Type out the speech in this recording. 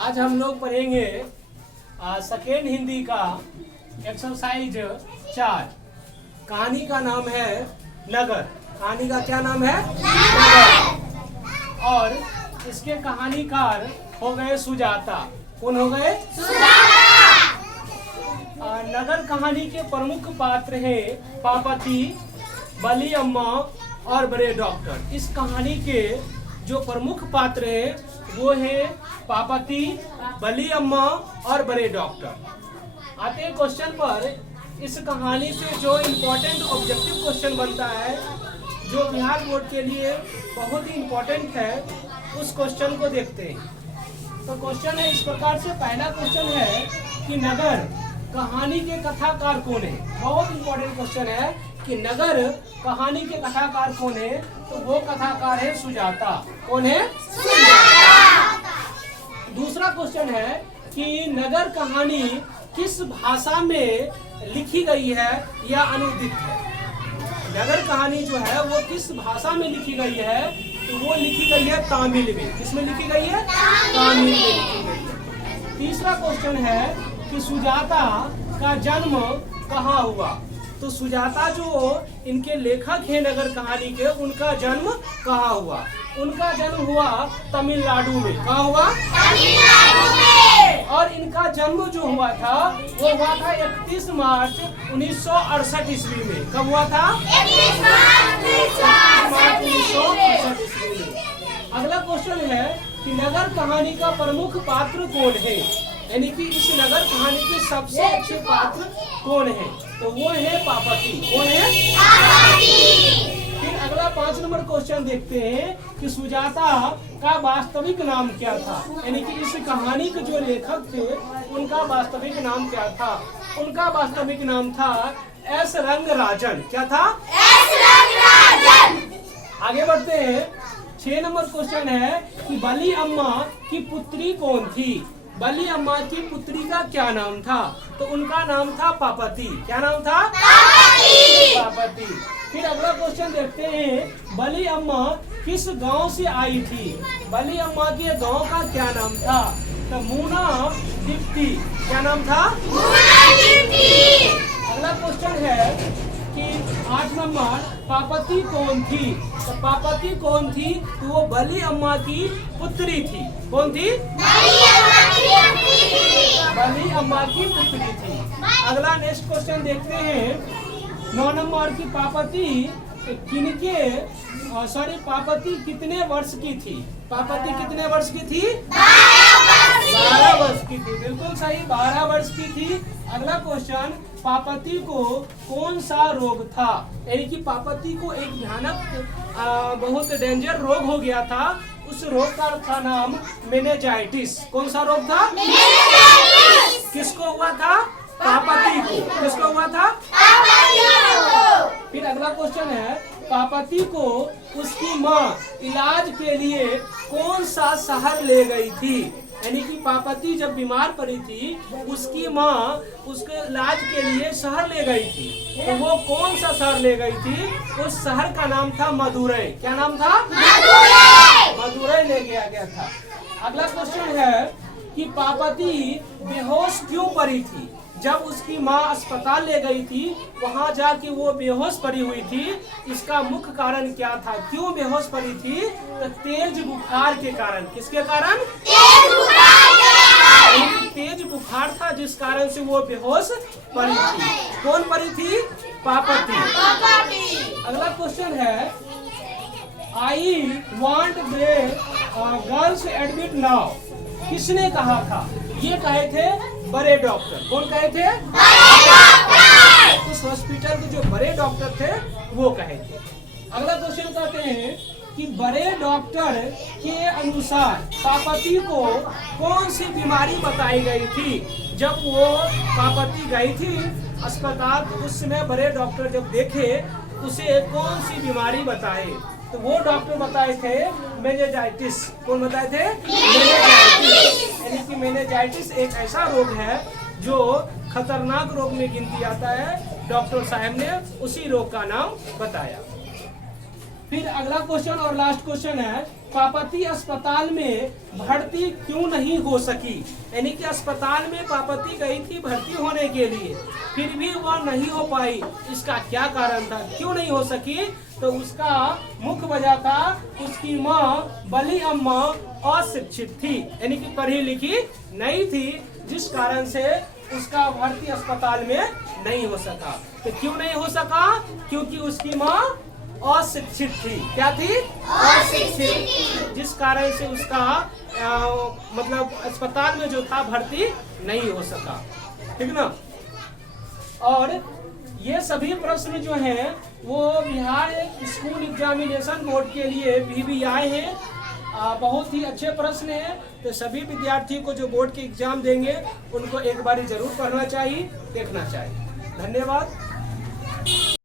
आज हम लोग पढ़ेंगे सेकेंड हिंदी का एक्सरसाइज 4। कहानी का नाम है नगर। कहानी का क्या नाम है? नगर। और इसके कहानीकार हो गए सुजाता। कौन हो गए? नगर कहानी के प्रमुख पात्र हैं पापती, बली अम्मा और बड़े डॉक्टर। इस कहानी के जो प्रमुख पात्र हैं वो है पापती, बली अम्मा और बड़े डॉक्टर। आते हैं क्वेश्चन पर। इस कहानी से जो इम्पोर्टेंट ऑब्जेक्टिव क्वेश्चन बनता है, जो बिहार बोर्ड के लिए बहुत ही इम्पोर्टेंट है, उस क्वेश्चन को देखते हैं। तो क्वेश्चन है इस प्रकार से। पहला क्वेश्चन है कि नगर कहानी के कथाकार कौन है? बहुत इंपॉर्टेंट क्वेश्चन है कि नगर कहानी के कथाकार कौन है? तो वो कथाकार है सुजाता। कौन है? सुजाता। दूसरा क्वेश्चन है कि नगर कहानी किस भाषा में लिखी गई है या अनुदित है? नगर कहानी जो है वो किस भाषा में लिखी गई है? तो वो लिखी गई है तमिल में। किसमें लिखी गई है? तमिल में लिखी गई है। तीसरा क्वेश्चन है कि सुजाता का जन्म कहाँ हुआ? तो सुजाता जो इनके लेखक हैं नगर कहानी के, उनका जन्म कहाँ हुआ? उनका जन्म हुआ तमिलनाडु में। कहाँ हुआ? तमिलनाडु में। और इनका जन्म जो हुआ था वो हुआ था 31 मार्च 1968 ईस्वी में। कब हुआ था? 31 मार्च 1968 ईस्वी में। अगला क्वेश्चन है कि नगर कहानी का प्रमुख पात्र कौन है? यानी कि इस नगर कहानी के सबसे अच्छे पात्र कौन है? तो वो है पापती। कौन है? पापती। फिर अगला 5 नंबर क्वेश्चन देखते हैं कि सुजाता का वास्तविक नाम क्या था? यानी कि इस कहानी के जो लेखक थे उनका वास्तविक नाम क्या था? उनका वास्तविक नाम था एस रंगराजन। क्या था? एस रंगराजन। आगे बढ़ते हैं। 6 नंबर क्वेश्चन है कि बली अम्मा की पुत्री कौन थी? बली अम्मा की पुत्री का क्या नाम था? तो उनका नाम था पापती। क्या नाम था? पापती। पापती। फिर अगला क्वेश्चन देखते हैं, बली अम्मा किस गांव से आई थी? बली अम्मा के गांव का क्या नाम था? तो मूना डिप्टी। क्या नाम था? मूना डिप्टी। अगला क्वेश्चन है कि 8 नंबर, पापती कौन थी? तो पापती कौन थी? तो वो बली अम्मा की पुत्री थी। कौन थी? बली अम्मा की पुत्री थी। अगला नेक्स्ट क्वेश्चन देखते हैं। 9 नंबर की पापती पापती कितने वर्ष की थी? पापती कितने वर्ष की थी? 12 वर्ष की थी। बिल्कुल सही, 12 वर्ष की थी। अगला क्वेश्चन, पापती को कौन सा रोग था? यानी कि पापती को एक भयानक बहुत डेंजर रोग हो गया था। उस रोग का था नाम मेनिंजाइटिस। कौन सा रोग था? मेनिंजाइटिस। किसको हुआ था? पापती को। किसको हुआ था? पापती को। फिर अगला क्वेश्चन है, पापती को उसकी माँ इलाज के लिए कौन सा शहर ले गई थी? यानी कि पापती जब बीमार पड़ी थी, उसकी माँ उसके इलाज के लिए शहर ले गई थी। तो वो कौन सा शहर ले गई थी? उस शहर का नाम था मदुरै। क्या नाम था? मदुरै। मदुरै ले गया था। अगला क्वेश्चन है कि पापती बेहोश क्यों पड़ी थी? जब उसकी माँ अस्पताल ले गई थी, वहाँ जाके वो बेहोश पड़ी हुई थी। इसका मुख्य कारण क्या था? क्यों बेहोश पड़ी थी? तो तेज बुखार के कारण। किसके कारण? तेज बुखार के कारण। तेज बुखार था जिस कारण से वो बेहोश पड़ी थी। कौन पड़ी थी? पापती। अगला क्वेश्चन है, I want girls admit now. किसने कहा था? ये कहे थे बड़े डॉक्टर। कौन कहे थे? बड़े डॉक्टर। उस हॉस्पिटल के जो बड़े डॉक्टर थे वो कहे थे। अगला क्वेश्चन कहते हैं कि बड़े डॉक्टर के अनुसार पापती को कौन सी बीमारी बताई गई थी? जब वो पापती गई थी अस्पताल, तो उस समय बड़े डॉक्टर जब देखे, उसे कौन सी बीमारी बताए? तो वो डॉक्टर बताए थे मेनिंजाइटिस। कौन बताए थे? मेनिंजाइटिस। यानी कि मेनिंजाइटिस एक ऐसा रोग है जो खतरनाक रोग में गिनती आता है। डॉक्टर साहब ने उसी रोग का नाम बताया। फिर अगला क्वेश्चन और लास्ट क्वेश्चन है, पापती अस्पताल में भर्ती क्यों नहीं हो सकी। यानी कि अस्पताल में पापती गई थी भर्ती होने के लिए, फिर भी वह नहीं हो पाई, इसका क्या कारण था, क्यों नहीं हो सकी। तो उसका मुख्य वजह था उसकी माँ बली अम्मा अशिक्षित थी, यानी कि पढ़ी लिखी नहीं थी, जिस कारण से उसका भर्ती अस्पताल में नहीं हो सका। तो क्यों नहीं हो सका, क्योंकि उसकी माँ अशिक्षित थी। क्या थी? अशिक्षित, जिस कारण से उसका मतलब अस्पताल में जो था भर्ती नहीं हो सका। ठीक ना। और ये सभी प्रश्न जो हैं वो बिहार स्कूल एग्जामिनेशन बोर्ड के लिए भी आए हैं। बहुत ही अच्छे प्रश्न हैं। तो सभी विद्यार्थी को जो बोर्ड के एग्जाम देंगे उनको एक बार जरूर पढ़ना चाहिए, देखना चाहिए। धन्यवाद।